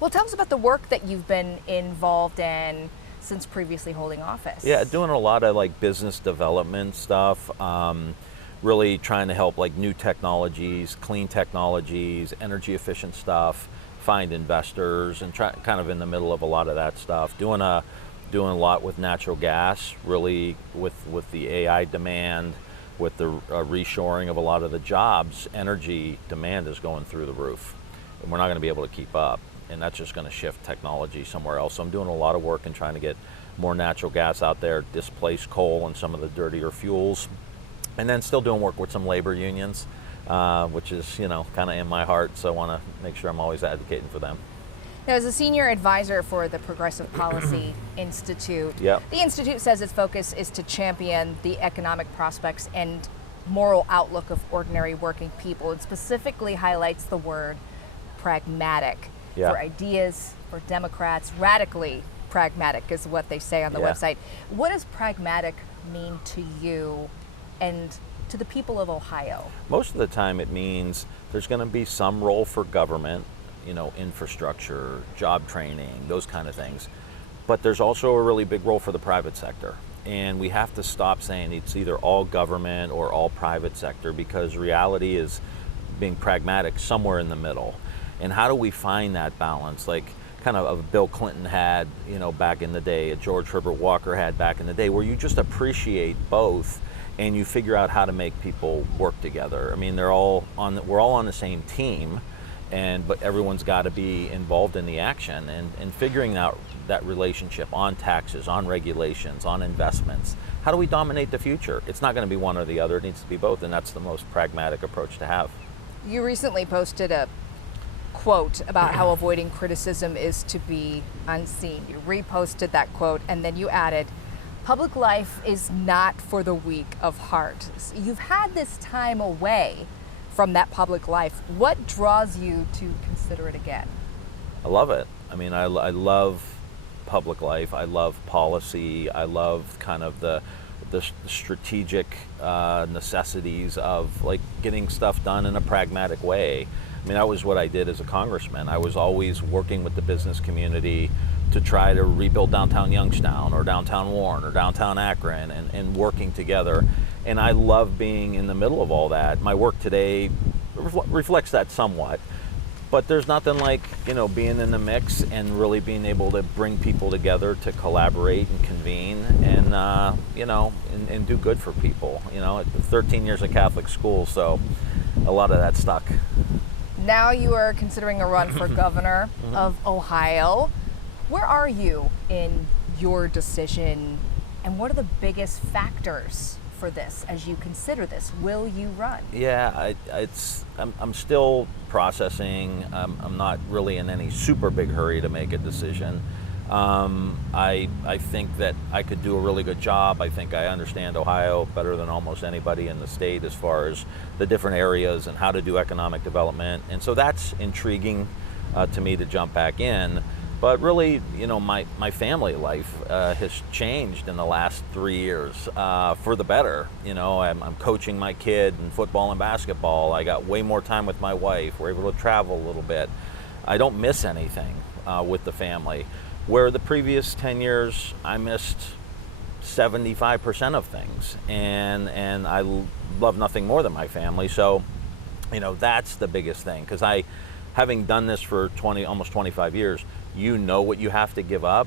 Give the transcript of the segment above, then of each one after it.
Well, tell us about the work that you've been involved in since previously holding office. Yeah, doing a lot of like business development stuff, really trying to help like new technologies, clean technologies, energy efficient stuff, find investors, and try kind of in the middle of a lot of that stuff. Doing a lot with natural gas, really with the AI demand, with the reshoring of a lot of the jobs. Energy demand is going through the roof, and we're not going to be able to keep up. And that's just going to shift technology somewhere else. So I'm doing a lot of work in trying to get more natural gas out there, displace coal and some of the dirtier fuels, and then still doing work with some labor unions, which is kind of in my heart. So I want to make sure I'm always advocating for them. Now, as a senior advisor for the Progressive Policy Institute, Yep. The Institute says its focus is to champion the economic prospects and moral outlook of ordinary working people. It specifically highlights the word pragmatic. Yeah. For ideas, for Democrats, radically pragmatic is what they say on the Yeah. website. What does pragmatic mean to you and to the people of Ohio? Most of the time it means there's going to be some role for government, infrastructure, job training, those kind of things. But there's also a really big role for the private sector. And we have to stop saying it's either all government or all private sector, because reality is being pragmatic somewhere in the middle. And how do we find that balance? Like kind of a Bill Clinton had, back in the day, a George Herbert Walker had back in the day, where you just appreciate both and you figure out how to make people work together. I mean, we're all on the same team, but everyone's got to be involved in the action and figuring out that relationship on taxes, on regulations, on investments. How do we dominate the future? It's not going to be one or the other. It needs to be both, and that's the most pragmatic approach to have. You recently posted a quote about how avoiding criticism is to be unseen. You reposted that quote, and then you added, "Public life is not for the weak of heart." So you've had this time away from that public life. What draws you to consider it again? I love it. I mean, I love public life. I love policy. I love kind of the strategic necessities of like getting stuff done in a pragmatic way. I mean, that was what I did as a congressman. I was always working with the business community to try to rebuild downtown Youngstown or downtown Warren or downtown Akron and working together. And I love being in the middle of all that. My work today reflects that somewhat, but there's nothing like, being in the mix and really being able to bring people together to collaborate and convene and, and do good for people. 13 years of Catholic school, so a lot of that stuck. Now you are considering a run for governor of Ohio. Where are you in your decision, and what are the biggest factors for this as you consider this? Will you run? Yeah, I'm still processing. I'm not really in any super big hurry to make a decision. I think that I could do a really good job. I think I understand Ohio better than almost anybody in the state as far as the different areas and how to do economic development. And so that's intriguing to me to jump back in. But really, my family life has changed in the last 3 years for the better. I'm coaching my kid in football and basketball. I got way more time with my wife. We're able to travel a little bit. I don't miss anything with the family. Where the previous 10 years, I missed 75% of things. And I love nothing more than my family. So, that's the biggest thing. Because having done this for almost 25 years, what you have to give up,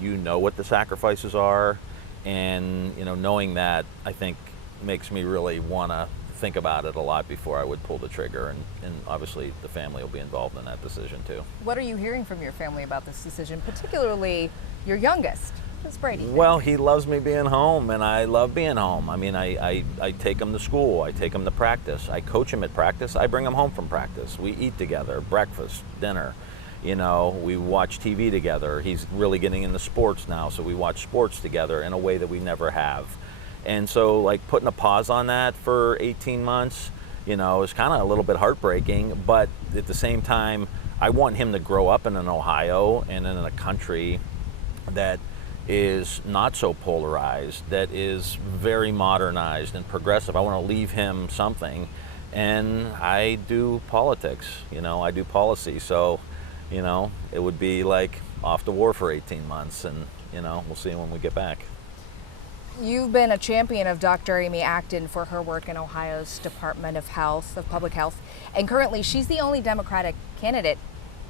what the sacrifices are, and knowing that, I think makes me really want to think about it a lot before I would pull the trigger, and obviously the family will be involved in that decision too. What are you hearing from your family about this decision, particularly your youngest? Who's Brady? Well, he loves me being home, and I love being home. I mean, I take him to school, I take him to practice, I coach him at practice, I bring him home from practice. We eat together, breakfast, dinner. We watch TV together. He's really getting into sports now, so we watch sports together in a way that we never have. And so, like, putting a pause on that for 18 months, is kind of a little bit heartbreaking, but at the same time, I want him to grow up in an Ohio and in a country that is not so polarized, that is very modernized and progressive. I want to leave him something, and I do politics, I do policy. So it would be like off to war for 18 months, and we'll see when we get back. You've been a champion of Dr. Amy Actton for her work in Ohio's Department of Public Health, and currently she's the only Democratic candidate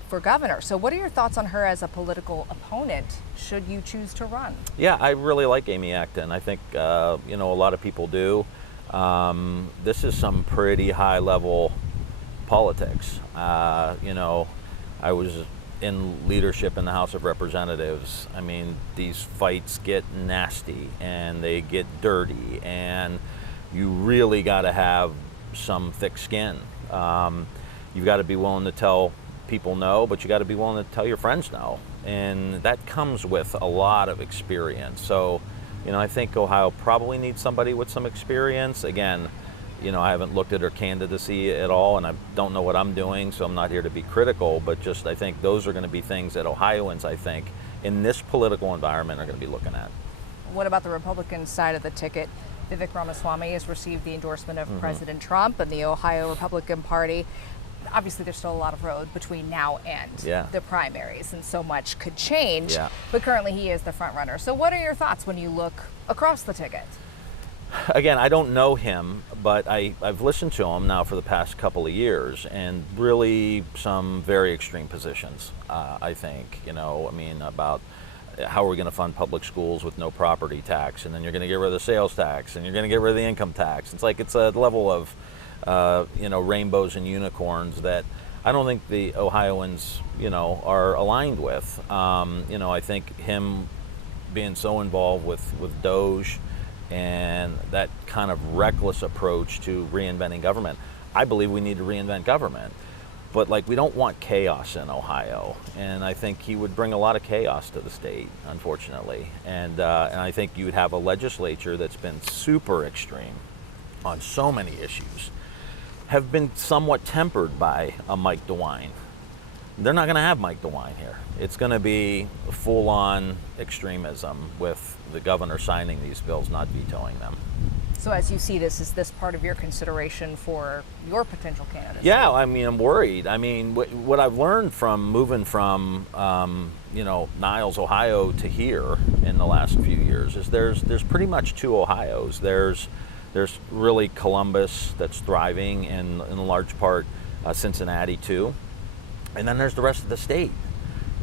for governor. So what are your thoughts on her as a political opponent should you choose to run? Yeah, I really like Amy Actton. I think, a lot of people do. This is some pretty high level politics. I was in leadership in the House of Representatives. I mean, these fights get nasty and they get dirty, and you really got to have some thick skin. You've got to be willing to tell people no, but you got to be willing to tell your friends no, and that comes with a lot of experience. So, I think Ohio probably needs somebody with some experience. Again, I haven't looked at her candidacy at all, and I don't know what I'm doing, so I'm not here to be critical, but just I think those are going to be things that Ohioans, I think, in this political environment are going to be looking at. What about the Republican side of the ticket? Vivek Ramaswamy has received the endorsement of President Trump and the Ohio Republican Party. Obviously, there's still a lot of road between now and the primaries, and so much could change. Yeah. But currently, he is the front runner. So what are your thoughts when you look across the ticket? Again, I don't know him, but I've listened to him now for the past couple of years, and really some very extreme positions, I think, about how we're going to fund public schools with no property tax, and then you're going to get rid of the sales tax, and you're going to get rid of the income tax. It's a level of rainbows and unicorns that I don't think the Ohioans, are aligned with. I think him being so involved with Doge and that kind of reckless approach to reinventing government. I believe we need to reinvent government, but we don't want chaos in Ohio, and I think he would bring a lot of chaos to the state, unfortunately. And I think you would have a legislature that's been super extreme on so many issues, have been somewhat tempered by a Mike DeWine. They're not going to have Mike DeWine here. It's going to be full-on extremism with the governor signing these bills, not vetoing them. So as you see this, is this part of your consideration for your potential candidacy? Yeah, I'm worried. What I've learned from moving from, Niles, Ohio to here in the last few years is there's pretty much two Ohio's. There's really Columbus that's thriving, and in large part Cincinnati too. And then there's the rest of the state.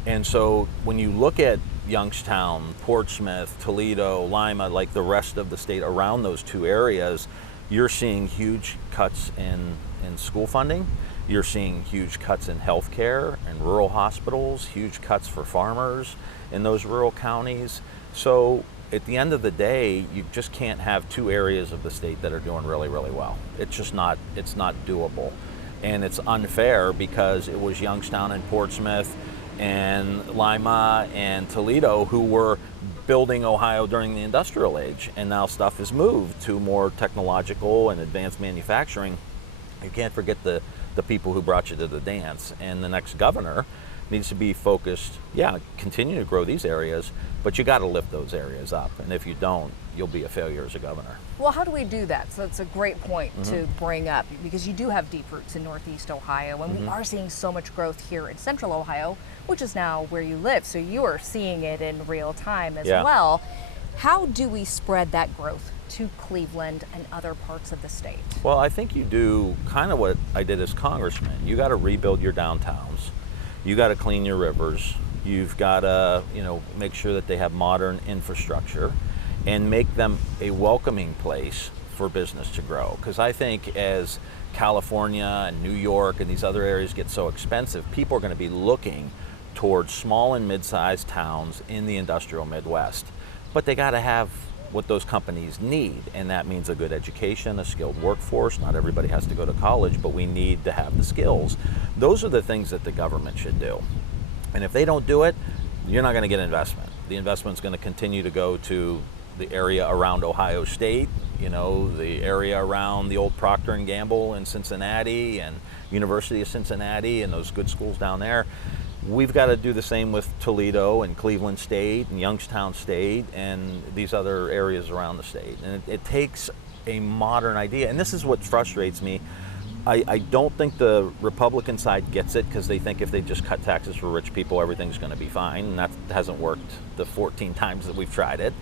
And so when you look at Youngstown, Portsmouth, Toledo, Lima, the rest of the state around those two areas, you're seeing huge cuts in school funding. You're seeing huge cuts in healthcare and rural hospitals, huge cuts for farmers in those rural counties. So at the end of the day, you just can't have two areas of the state that are doing really, really well. It's not doable. And it's unfair because it was Youngstown and Portsmouth and Lima and Toledo who were building Ohio during the industrial age, and now stuff has moved to more technological and advanced manufacturing. You can't forget the people who brought you to the dance, and the next governor needs to be focused, continue to grow these areas, but you got to lift those areas up, and if you don't, you'll be a failure as a governor. Well, how do we do that? So it's a great point to bring up, because you do have deep roots in Northeast Ohio, and we are seeing so much growth here in Central Ohio, which is now where you live, so you are seeing it in real time as well. How do we spread that growth to Cleveland and other parts of the state? Well, I think you do kind of what I did as congressman. You got to rebuild your downtowns. You got to clean your rivers. You've got to, make sure that they have modern infrastructure and make them a welcoming place for business to grow. Because I think as California and New York and these other areas get so expensive, people are going to be looking towards small and mid-sized towns in the industrial Midwest. But they got to have what those companies need, and that means a good education, a skilled workforce. Not everybody has to go to college, but we need to have the skills. Those are the things that the government should do. And if they don't do it, you're not going to get investment. The investment's going to continue to go to the area around Ohio State, the area around the old Procter & Gamble in Cincinnati and University of Cincinnati and those good schools down there. We've got to do the same with Toledo and Cleveland State and Youngstown State and these other areas around the state. And it takes a modern idea. And this is what frustrates me. I don't think the Republican side gets it because they think if they just cut taxes for rich people, everything's going to be fine, and that hasn't worked the 14 times that we've tried it.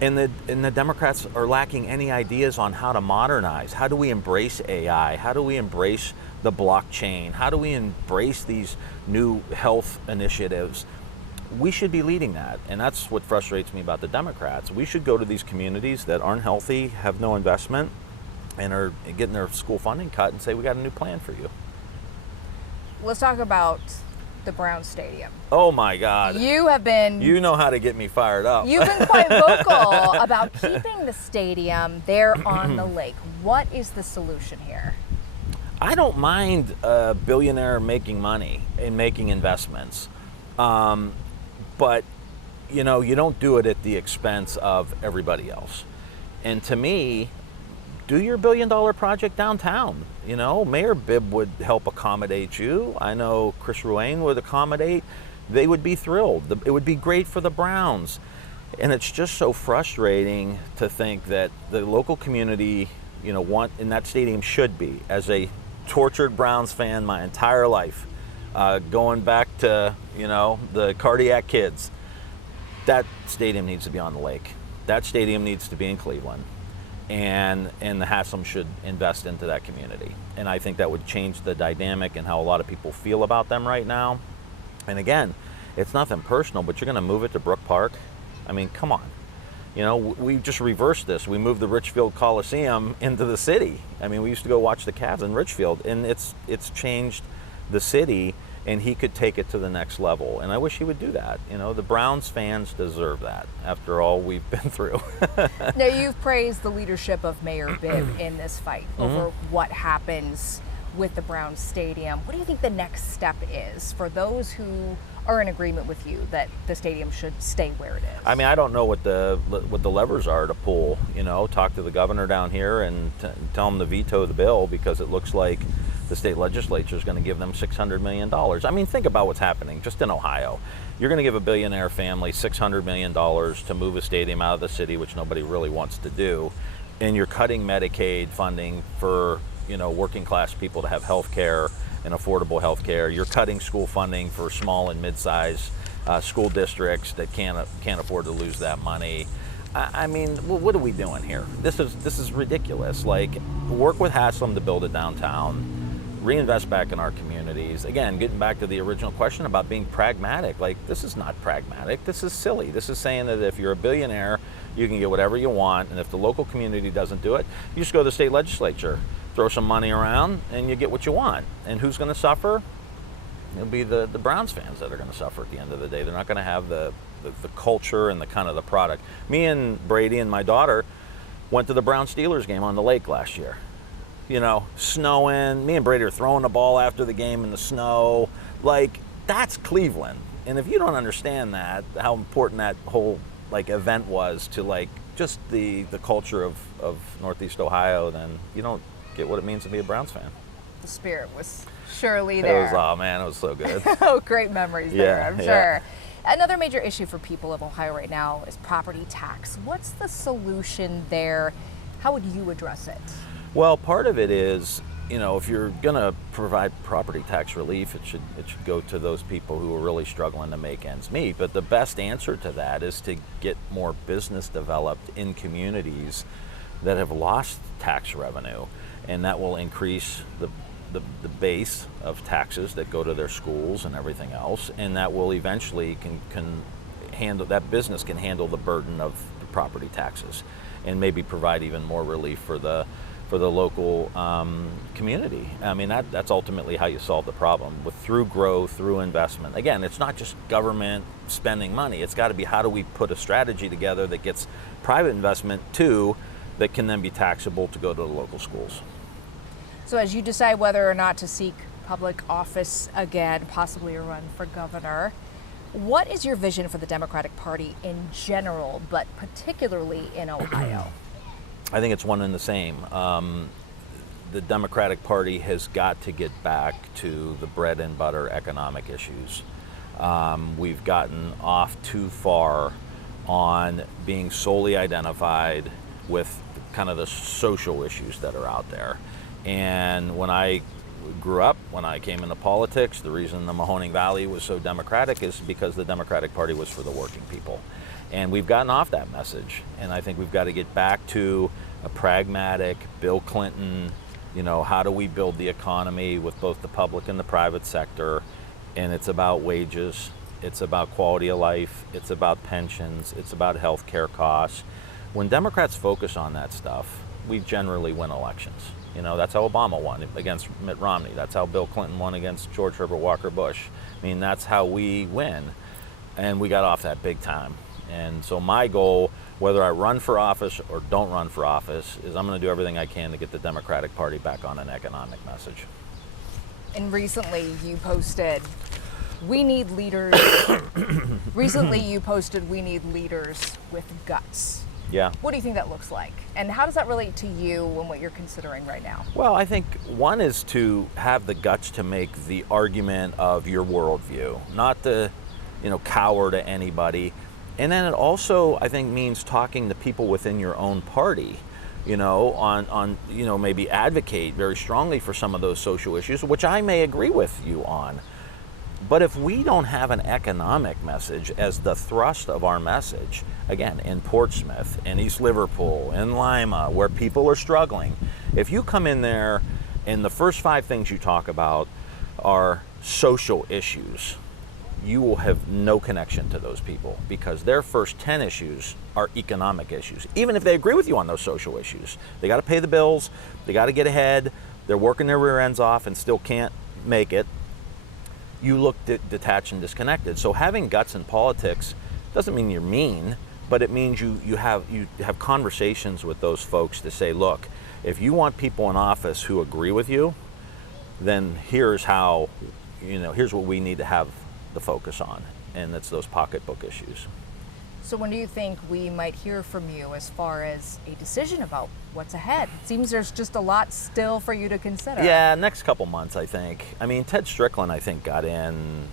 And the Democrats are lacking any ideas on how to modernize. How do we embrace AI? How do we embrace the blockchain? How do we embrace these new health initiatives? We should be leading that, and that's what frustrates me about the Democrats. We should go to these communities that aren't healthy, have no investment, and are getting their school funding cut and say, we got a new plan for you. Let's talk about the Browns Stadium. Oh my God. You have been... You know how to get me fired up. You've been quite vocal about keeping the stadium there on the lake. What is the solution here? I don't mind a billionaire making money and making investments. But, you know, you don't do it at the expense of everybody else. And to me, do your $1 billion project downtown. You know, Mayor Bibb would help accommodate you. I know Chris Ruane would accommodate. They would be thrilled. It would be great for the Browns. And it's just so frustrating to think that the local community, you know, in that stadium should be, as a tortured Browns fan my entire life, going back to, you know, the cardiac kids, that stadium needs to be on the lake. That stadium needs to be in Cleveland. And the Haslam should invest into that community. And I think that would change the dynamic and how a lot of people feel about them right now. And again, it's nothing personal, but you're going to move it to Brook Park? I mean, come on. You know, we just reversed this. We moved the Richfield Coliseum into the city. I mean, we used to go watch the Cavs in Richfield, and it's changed the city, and he could take it to the next level. And I wish he would do that. You know, the Browns fans deserve that after all we've been through. Now, you've praised the leadership of Mayor Bibb in this fight over what happens with the Browns Stadium. What do you think the next step is for those who are in agreement with you that the stadium should stay where it is? I mean, I don't know what the levers are to pull. You know, talk to the governor down here and tell him to veto the bill, because it looks like the state legislature is going to give them $600 million. I mean, think about what's happening just in Ohio. You're going to give a billionaire family $600 million to move a stadium out of the city, which nobody really wants to do, and you're cutting Medicaid funding for, you know, working class people to have health care and affordable health care. You're cutting school funding for small and mid-sized school districts that can't afford to lose that money. I mean, what are we doing here? This is ridiculous. Like, work with Haslam to build a downtown, reinvest back in our communities. Again, getting back to the original question about being pragmatic. Like, this is not pragmatic. This is silly. This is saying that if you're a billionaire, you can get whatever you want, and if the local community doesn't do it, you just go to the state legislature, throw some money around, and you get what you want. And who's going to suffer? It'll be the Browns fans that are going to suffer at the end of the day. They're not going to have the culture and the kind of the product. Me and Brady and my daughter went to the Browns-Steelers game on the lake last year. You know, snowing. Me and Brady are throwing the ball after the game in the snow. Like, that's Cleveland. And if you don't understand that, how important that whole like event was to like just the culture of Northeast Ohio, then you don't get what it means to be a Browns fan. The spirit was surely there. Oh man, it was so good. Oh, great memories there, I'm sure. Yeah. Another major issue for people of Ohio right now is property tax. What's the solution there? How would you address it? Well, part of it is, you know, if you're going to provide property tax relief, it should go to those people who are really struggling to make ends meet. But the best answer to that is to get more business developed in communities that have lost tax revenue, and that will increase the base of taxes that go to their schools and everything else, and that will eventually can handle, that business can handle the burden of the property taxes, and maybe provide even more relief for the local community. I mean, that's ultimately how you solve the problem, through growth, through investment. Again, it's not just government spending money. It's got to be, how do we put a strategy together that gets private investment too, that can then be taxable to go to the local schools. So as you decide whether or not to seek public office again, possibly a run for governor, what is your vision for the Democratic Party in general, but particularly in Ohio? I think it's one and the same. The Democratic Party has got to get back to the bread and butter economic issues. We've gotten off too far on being solely identified with kind of the social issues that are out there. And when I grew up, when I came into politics, the reason the Mahoning Valley was so Democratic is because the Democratic Party was for the working people. And we've gotten off that message. And I think we've got to get back to a pragmatic, Bill Clinton, how do we build the economy with both the public and the private sector? And it's about wages, it's about quality of life, it's about pensions, it's about health care costs. When Democrats focus on that stuff, we generally win elections. That's how Obama won against Mitt Romney. That's how Bill Clinton won against George Herbert Walker Bush. I mean, that's how we win. And we got off that big time. And so my goal, whether I run for office or don't run for office, is I'm going to do everything I can to get the Democratic Party back on an economic message. And recently you posted, we need leaders. Recently you posted, we need leaders with guts. Yeah. What do you think that looks like? And how does that relate to you and what you're considering right now? Well, I think one is to have the guts to make the argument of your worldview, not to, cower to anybody. And then it also, I think, means talking to people within your own party, on maybe advocate very strongly for some of those social issues, which I may agree with you on. But if we don't have an economic message as the thrust of our message, again, in Portsmouth, in East Liverpool, in Lima, where people are struggling, if you come in there and the first 5 things you talk about are social issues, you will have no connection to those people because their first 10 issues are economic issues. Even if they agree with you on those social issues, they got to pay the bills, they got to get ahead, they're working their rear ends off and still can't make it. You look detached and disconnected. So having guts in politics doesn't mean you're mean, but it means you have conversations with those folks to say, look, if you want people in office who agree with you, then here's how, here's what we need to have the focus on, and it's those pocketbook issues. So when do you think we might hear from you as far as a decision about what's ahead? It seems there's just a lot still for you to consider. Yeah, next couple months, I think. I mean, Ted Strickland, I think, got in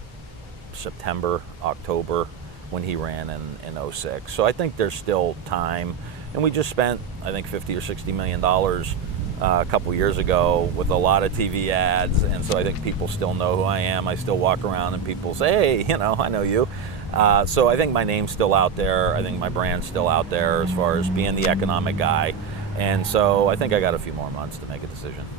September, October when he ran in 06. So I think there's still time. And we just spent, I think, $50 or $60 million a couple years ago with a lot of TV ads. And so I think people still know who I am. I still walk around and people say, hey, I know you. So I think my name's still out there. I think my brand's still out there as far as being the economic guy. And so I think I got a few more months to make a decision.